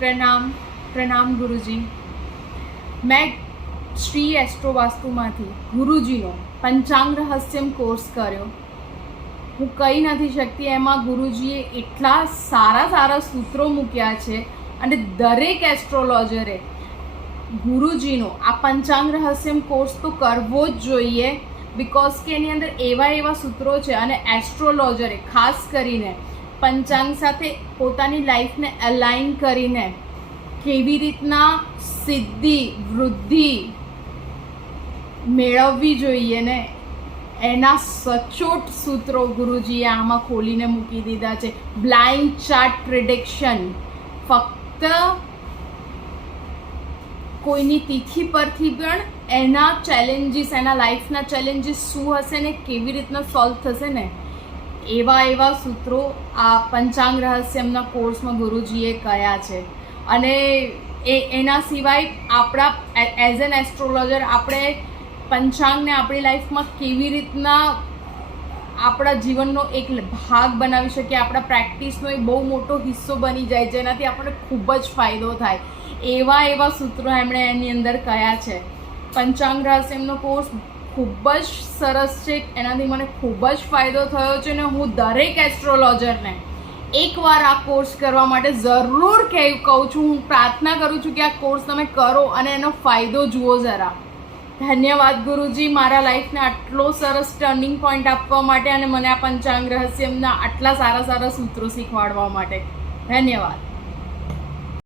પ્રણામ પ્રણામ ગુરુજી. મેં શ્રી એસ્ટ્રો વાસ્તુમાંથી ગુરુજીનો પંચાંગ રહસ્યમ કોર્સ કર્યો. હું કહી નથી શકતી, એમાં ગુરુજીએ એટલા સારા સૂત્રો મૂક્યા છે અને દરેક એસ્ટ્રોલોજરે ગુરુજીનો આ પંચાંગ રહસ્યમ કોર્સ તો કરવો જ જોઈએ. બિકોઝ કે એની અંદર એવા સૂત્રો છે અને એસ્ટ્રોલોજરે ખાસ કરીને પંચાંગ સાથે પોતાની લાઈફને અલાઇન કરીને કેવી રીતના સિદ્ધિ વૃદ્ધિ મેળવવી જોઈએ ને એના સચોટ સૂત્રો ગુરુજીએ આમાં ખોલીને મૂકી દીધા છે. બ્લાઇન્ડ ચાર્ટ પ્રિડિક્શન, ફક્ત કોઈની તિથિ પરથી પણ એના ચેલેન્જીસ, એના લાઈફના ચેલેન્જીસ શું હશે ને કેવી રીતના સોલ્વ થશે ને એવા સૂત્રો આ પંચાંગ રહસ્યમના કોર્સમાં ગુરુજીએ કયા છે. અને એના સિવાય આપણા એઝ એન એસ્ટ્રોલોજર આપણે પંચાંગને આપણી લાઈફમાં કેવી રીતના આપણા જીવનનો એક ભાગ બનાવી શકીએ, આપણા પ્રેક્ટિસનો એક બહુ મોટો હિસ્સો બની જાય, જેનાથી આપણને ખૂબ જ ફાયદો થાય. એવા સૂત્રો એમણે એની અંદર કયા છે. પંચાંગ રહસ્યમનો કોર્સ ખૂબ જ સરસ છે, એનાથી મને ખૂબ જ ફાયદો થયો છે ને હું દરેક એસ્ટ્રોલોજરને એકવાર આ કોર્સ કરવા માટે જરૂર કહું છું. હું પ્રાર્થના કરું છું કે આ કોર્સ તમે કરો અને એનો ફાયદો જુઓ જરા. ધન્યવાદ ગુરુજી, મારા લાઈફને આટલો સરસ ટર્નિંગ પોઈન્ટ આપવા માટે અને મને આ પંચાંગ રહસ્યમના આટલા સારા સૂત્રો શીખવાડવા માટે. ધન્યવાદ.